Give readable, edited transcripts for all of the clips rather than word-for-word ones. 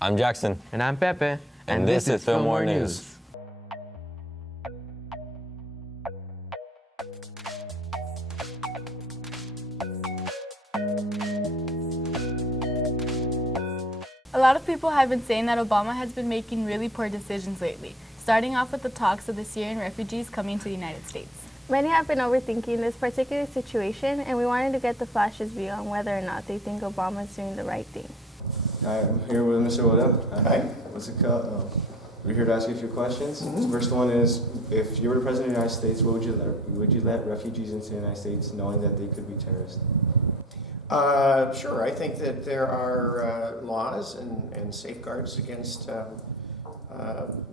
I'm Jackson. And I'm Pepe. And this is Fillmore News. A lot of people have been saying that Obama has been making really poor decisions lately, starting off with the talks of the Syrian refugees coming to the United States. Many have been overthinking this particular situation, and we wanted to get the Flash's view on whether or not they think Obama is doing the right thing. Hi, I'm here with Mr. Odell. Hi. What's it called? We're here to ask you a few questions. First one is, if you were the president of the United States, would you let refugees into the United States knowing that they could be terrorists? Sure. I think that there are laws and safeguards against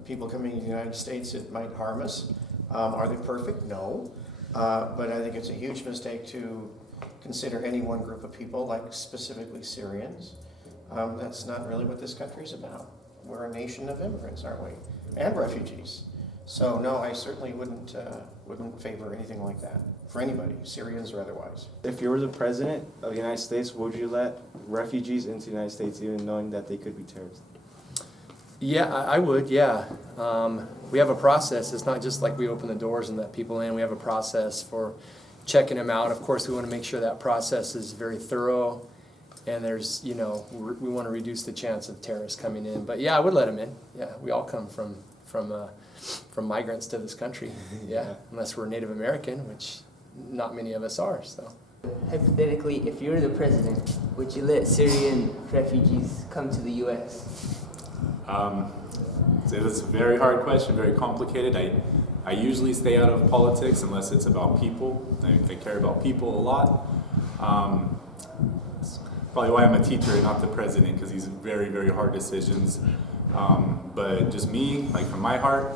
people coming to the United States that might harm us. Are they perfect? No. But I think it's a huge mistake to consider any one group of people, like specifically Syrians. That's not really what this country is about. We're a nation of immigrants, aren't we? And refugees. So no, I certainly wouldn't favor anything like that for anybody, Syrians or otherwise. If you were the president of the United States, would you let refugees into the United States even knowing that they could be terrorists? Yeah, I would, yeah. We have a process. It's not just like we open the doors and let people in. We have a process for checking them out. Of course, we want to make sure that process is very thorough, and there's, we want to reduce the chance of terrorists coming in. But yeah, I would let them in. Yeah, we all come from migrants to this country. Yeah, unless we're Native American, which not many of us are. So. Hypothetically, if you were the president, would you let Syrian refugees come to the U.S.? So that's a very hard question, very complicated. I usually stay out of politics unless it's about people. I care about people a lot. That's probably why I'm a teacher and not the president, because these are very, very hard decisions. But just me, like from my heart,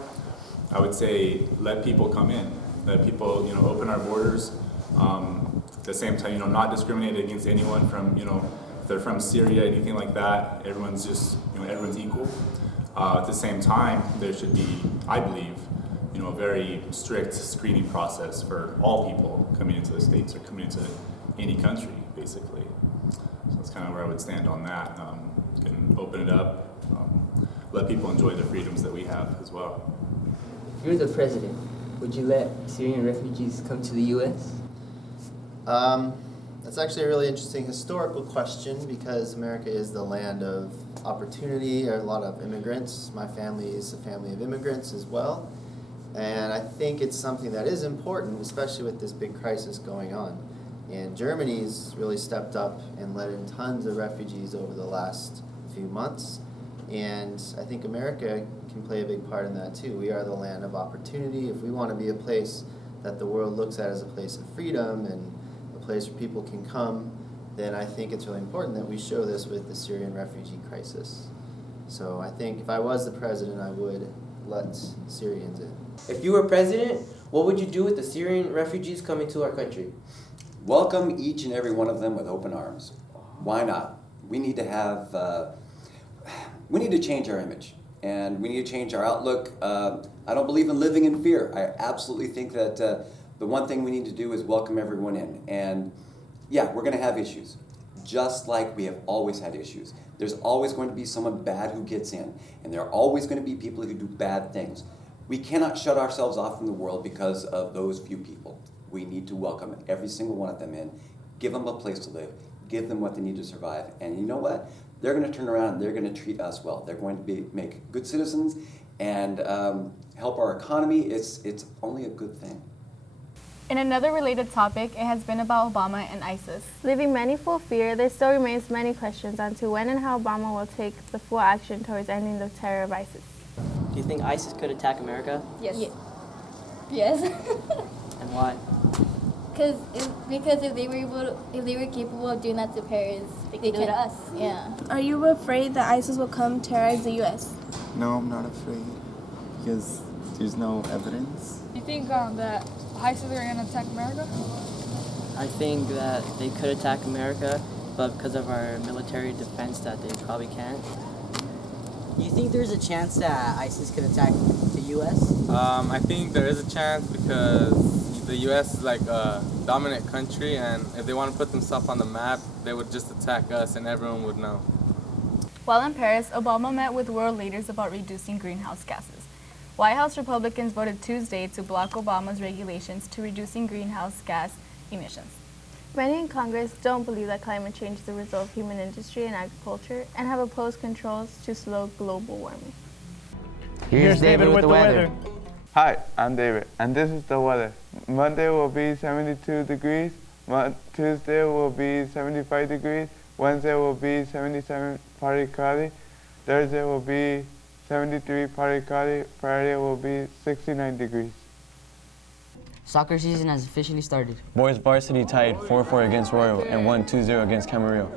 I would say let people come in. Let people, open our borders. At the same time, not discriminate against anyone from, if they're from Syria, anything like that. Everyone's just, everyone's equal. At the same time, there should be, I believe, a very strict screening process for all people coming into the States or coming into any country, basically. So that's kind of where I would stand on that. Can open it up, let people enjoy the freedoms that we have as well. If you're the president, would you let Syrian refugees come to the U.S.? That's actually a really interesting historical question, because America is the land of opportunity. There are a lot of immigrants. My family is a family of immigrants as well. And I think it's something that is important, especially with this big crisis going on. And Germany's really stepped up and let in tons of refugees over the last few months. And I think America can play a big part in that too. We are the land of opportunity. If we want to be a place that the world looks at as a place of freedom and a place where people can come, then I think it's really important that we show this with the Syrian refugee crisis. So I think if I was the president, I would let Syrians in. If you were president, what would you do with the Syrian refugees coming to our country? Welcome each and every one of them with open arms. Why not? We need to change our image, and we need to change our outlook. I don't believe in living in fear. I absolutely think that the one thing we need to do is welcome everyone in. And yeah, we're going to have issues, just like we have always had issues. There's always going to be someone bad who gets in, and there are always going to be people who do bad things. We cannot shut ourselves off from the world because of those few people. We need to welcome every single one of them in, give them a place to live, give them what they need to survive. And you know what? They're going to turn around and they're going to treat us well. They're going to make good citizens and help our economy. It's only a good thing. In another related topic, it has been about Obama and ISIS. Leaving many full fear, there still remains many questions on to when and how Obama will take the full action towards ending the terror of ISIS. Do you think ISIS could attack America? Yes. Yes. And why? Because if they were capable of doing that to Paris, they could do it to us. Yeah. Are you afraid that ISIS will come terrorize the U.S.? No, I'm not afraid, because there's no evidence. You think that ISIS are going to attack America? I think that they could attack America, but because of our military defense that they probably can't. You think there's a chance that ISIS could attack the U.S.? I think there is a chance because the U.S. is like a dominant country, and if they want to put themselves on the map, they would just attack us and everyone would know. While in Paris, Obama met with world leaders about reducing greenhouse gases. White House Republicans voted Tuesday to block Obama's regulations to reducing greenhouse gas emissions. Many in Congress don't believe that climate change is the result of human industry and agriculture and have opposed controls to slow global warming. Here's David with the weather. Hi, I'm David, and this is the weather. Monday will be 72 degrees, Tuesday will be 75 degrees, Wednesday will be 77 partly cloudy, Thursday will be 73 partly cloudy, Friday will be 69 degrees. Soccer season has officially started. Boys varsity tied 4-4 against Royal and won 2-0 against Camarillo.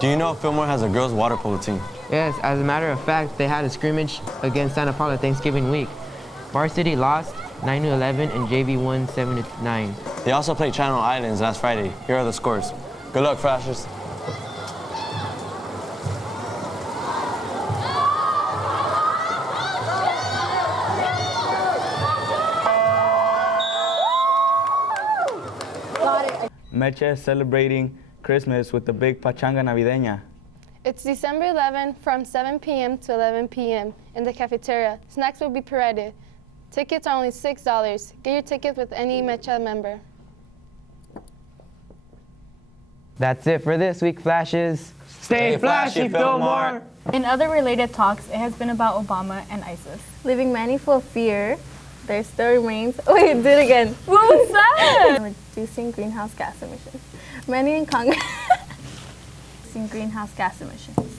Do you know Fillmore has a girls' water polo team? Yes, as a matter of fact, they had a scrimmage against Santa Paula Thanksgiving week. Varsity lost 9-11 and JV won 7-9. They also played Channel Islands last Friday. Here are the scores. Good luck, Flashers. Mecha is celebrating Christmas with the big pachanga navideña. It's December 11 from 7 p.m. to 11 p.m. in the cafeteria. Snacks will be provided. Tickets are only $6. Get your tickets with any Mecha member. That's it for this week, Flashes. Stay flashy, Fillmore! In other related talks, it has been about Obama and ISIS. Leaving many full of fear, there still remains. Oh, wait, do it again. What was that? Reducing greenhouse gas emissions. Many in Congress. Reducing greenhouse gas emissions.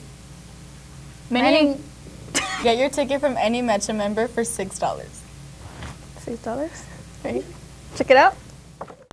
Get your ticket from any Mecha member for $6. $6? Right. Check it out.